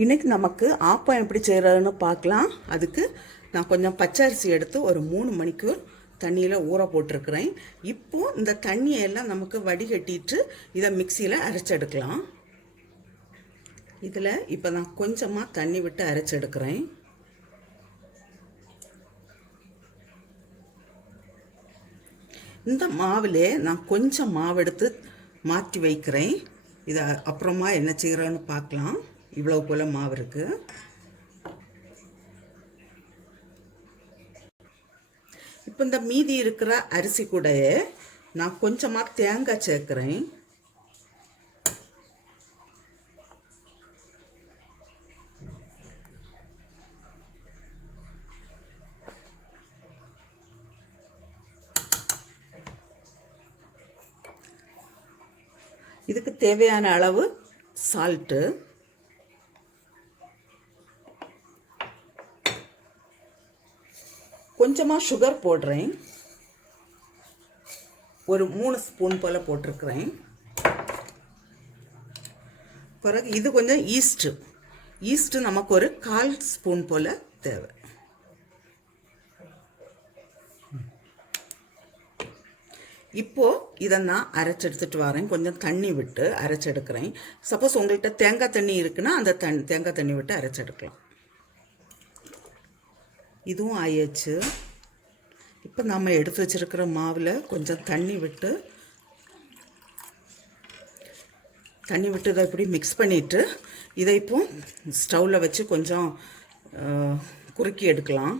இன்றைக்கி நமக்கு ஆப்பம் எப்படி செய்கிறதுன்னு பார்க்கலாம். அதுக்கு நான் கொஞ்சம் பச்சரிசி எடுத்து ஒரு 3 மணிக்கூர் தண்ணியில் ஊற போட்டிருக்கிறேன். இப்போது இந்த தண்ணியெல்லாம் நமக்கு வடிகட்டிட்டு இதை மிக்சியில் அரைச்செடுக்கலாம். இதில் இப்போ நான் கொஞ்சமாக தண்ணி விட்டு அரைச்செடுக்கிறேன். இந்த மாவிலே நான் கொஞ்சம் மாவு எடுத்து மாற்றி வைக்கிறேன். இதை அப்புறமா என்ன செய்கிறோன்னு பார்க்கலாம். இவ்வளவு போல் மாவு இருக்குது. இப்போ இந்த மீதி இருக்கிற அரிசி கூட நான் கொஞ்சமாக தேங்காய் சேர்க்குறேன். இதுக்கு தேவையான அளவு சால்ட்டு, கொஞ்சமாக சுகர் போடுறேன். ஒரு 3 ஸ்பூன் போல் போட்டிருக்கிறேன். பிறகு இது கொஞ்சம் ஈஸ்ட்டு நமக்கு ஒரு 1/4 ஸ்பூன் போல் தேவை. இப்போது இதை நான் அரைச்செடுத்துட்டு வரேன். கொஞ்சம் தண்ணி விட்டு அரைச்செடுக்கிறேன். சப்போஸ் உங்கள்கிட்ட தேங்காய் தண்ணி இருக்குன்னா அந்த தேங்காய் தண்ணி விட்டு அரைச்செடுக்கலாம். இதுவும் ஆயிடுச்சு. இப்போ நம்ம எடுத்து வச்சுருக்கிற மாவில் கொஞ்சம் தண்ணி விட்டு இதை இப்படி மிக்ஸ் பண்ணிவிட்டு இதை இப்போ ஸ்டவ்வில் வச்சு கொஞ்சம் குறுக்கி எடுக்கலாம்.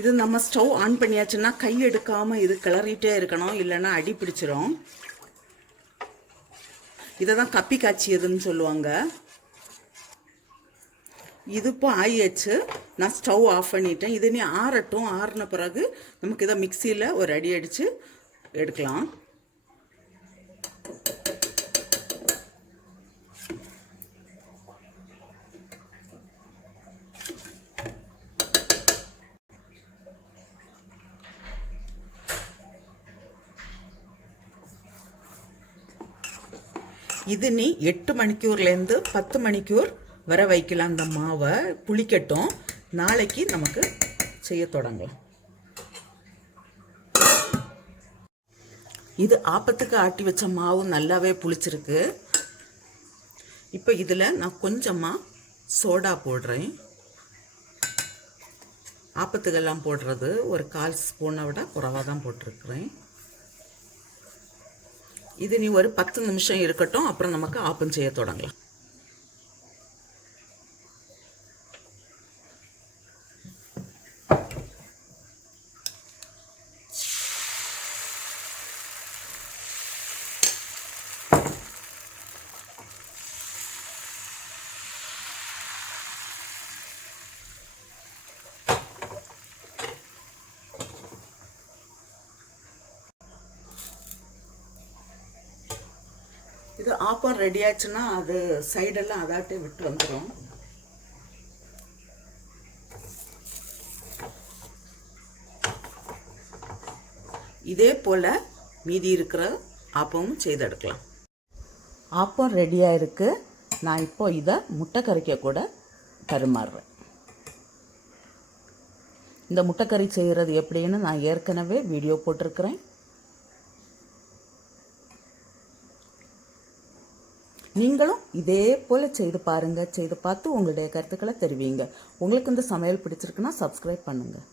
இது நம்ம ஸ்டவ் ஆன் பண்ணியாச்சுன்னா கை எடுக்காமல் இது கிளறிட்டே இருக்கணும், இல்லைன்னா அடி பிடிச்சிரும். இதை தான் கப்பி காய்ச்சியதுன்னு சொல்லுவாங்க. இது இப்போ ஆயிடுச்சு. நான் ஸ்டவ் ஆஃப் பண்ணிட்டேன். இது நீ ஆறட்டும். ஆறின பிறகு நமக்கு இதை மிக்சியில் ஒரு அடி அடித்து எடுக்கலாம். இது நீ 8 மணிக்கூர்லேருந்து 10 மணிக்கூர் வர வைக்கலாம். அந்த மாவை புளிக்கட்டும். நாளைக்கு நமக்கு செய்ய தொடங்கலாம். இது ஆப்பத்துக்கு ஆட்டி வச்ச மாவு நல்லாவே புளிச்சிருக்கு. இப்போ இதில் நான் கொஞ்சமாக சோடா போடுறேன். ஆப்பத்துக்கெல்லாம் போடுறது ஒரு 1/4 ஸ்பூனை விட குறைவாக தான் போட்டிருக்கிறேன். இது நீ ஒரு 10 நிமிஷம் இருக்கட்டும். அப்புறம் நமக்கு ஆப்பம் செய்ய தொடங்கலாம். இது ஆப்பம் ரெடி ஆச்சுன்னா அது சைடெல்லாம் அதாட்டே விட்டு வந்துடும். இதே போல் மீதி இருக்கிற ஆப்பமும் செய்து எடுக்கலாம். ஆப்பம் ரெடியாக இருக்குது. நான் இப்போ இதை முட்டைக்கறிக்க கூட பரிமாறுறேன். இந்த முட்டைக்கறி செய்கிறது எப்படின்னு நான் ஏற்கனவே வீடியோ போட்டிருக்கிறேன். நீங்களும் இதே போல் செய்து பாருங்கள். செய்து பார்த்து உங்களுடைய கருத்துக்களை தெரிவிங்க. உங்களுக்கு இந்த சமையல் பிடிச்சிருக்குன்னா சப்ஸ்கிரைப் பண்ணுங்கள்.